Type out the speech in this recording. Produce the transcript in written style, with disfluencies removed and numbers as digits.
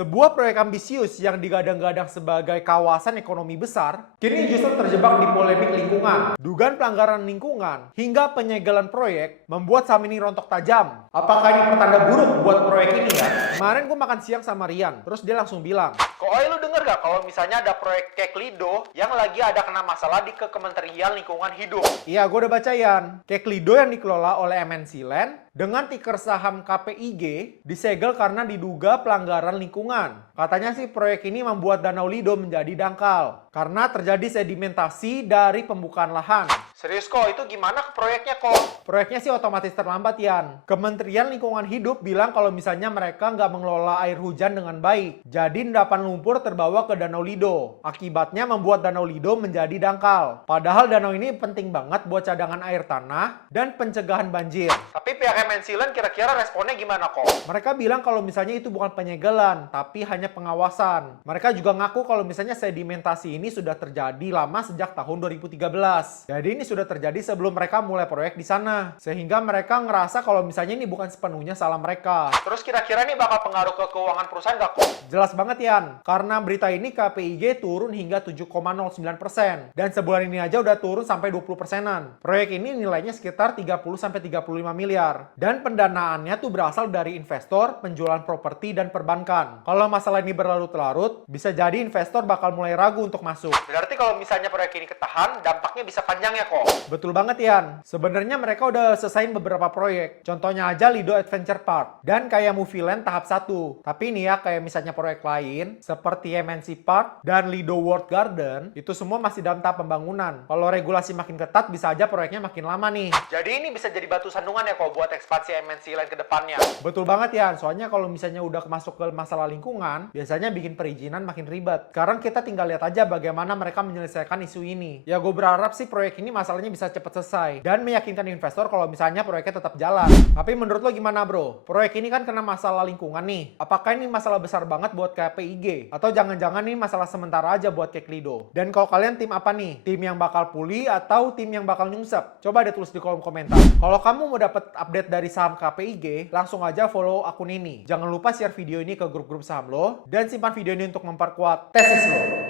Sebuah proyek ambisius yang digadang-gadang sebagai kawasan ekonomi besar, kini justru terjebak di polemik lingkungan. Dugaan pelanggaran lingkungan hingga penyegelan proyek membuat saham ini rontok tajam. Apakah ini pertanda buruk buat proyek ini ya? Kemarin gue makan siang sama Rian, terus dia langsung bilang, "Kok lu denger gak kalau misalnya ada proyek Keklido yang lagi ada kena masalah di Kementerian Lingkungan Hidup?" Iya, gue udah baca Yan. Keklido yang dikelola oleh MNC Land dengan tiker saham KPIG disegel karena diduga pelanggaran lingkungan. Katanya sih proyek ini membuat Danau Lido menjadi dangkal karena terjadi sedimentasi dari pembukaan lahan. Serius kok, itu gimana proyeknya kok? Proyeknya sih otomatis terlambat Yan. Kementerian Lingkungan Hidup bilang kalau misalnya mereka nggak mengelola air hujan dengan baik. Jadi endapan lumpur terbawa ke Danau Lido. Akibatnya membuat Danau Lido menjadi dangkal. Padahal danau ini penting banget buat cadangan air tanah dan pencegahan banjir. Tapi pihak MNC Land kira-kira responnya gimana kok? Mereka bilang kalau misalnya itu bukan penyegelan, tapi hanya pengawasan. Mereka juga ngaku kalau misalnya sedimentasi ini sudah terjadi lama sejak tahun 2013. Jadi ini sudah terjadi sebelum mereka mulai proyek di sana. Sehingga mereka ngerasa kalau misalnya ini bukan sepenuhnya salah mereka. Terus kira-kira ini bakal pengaruh ke keuangan perusahaan gak kok? Jelas banget Yan. Karena berita ini KPIG turun hingga 7,09%. Dan sebulan ini aja udah turun sampai 20%-an. Proyek ini nilainya sekitar 30-35 miliar. Dan pendanaannya tuh berasal dari investor, penjualan properti, dan perbankan. Kalau masalah ini berlarut-larut, bisa jadi investor bakal mulai ragu untuk masuk. Berarti kalau misalnya proyek ini ketahan, dampaknya bisa panjang ya kok? Betul banget Yan. Sebenarnya mereka udah selesaiin beberapa proyek. Contohnya aja Lido Adventure Park. Dan kayak Movie Land tahap 1. Tapi ini ya kayak misalnya proyek lain, seperti MNC Park dan Lido World Garden, itu semua masih dalam tahap pembangunan. Kalau regulasi makin ketat, bisa aja proyeknya makin lama nih. Jadi ini bisa jadi batu sandungan ya kok buat ekspansi MNC Land ke depannya. Betul banget Yan. Soalnya kalau misalnya udah masuk ke masalah lingkungan, biasanya bikin perizinan makin ribet. Sekarang kita tinggal lihat aja bagaimana mereka menyelesaikan isu ini. Ya gue berharap sih proyek ini masalahnya bisa cepat selesai dan meyakinkan investor kalau misalnya proyeknya tetap jalan. Tapi menurut lo gimana bro? Proyek ini kan kena masalah lingkungan nih. Apakah ini masalah besar banget buat KPIG? Atau jangan-jangan ini masalah sementara aja buat Keklido? Dan kalau kalian tim apa nih? Tim yang bakal pulih atau tim yang bakal nyungsep? Coba deh tulis di kolom komentar. Kalau kamu mau dapat update dari saham KPIG, langsung aja follow akun ini. Jangan lupa share video ini ke grup-grup saham lo dan simpan video ini untuk memperkuat tesis lo.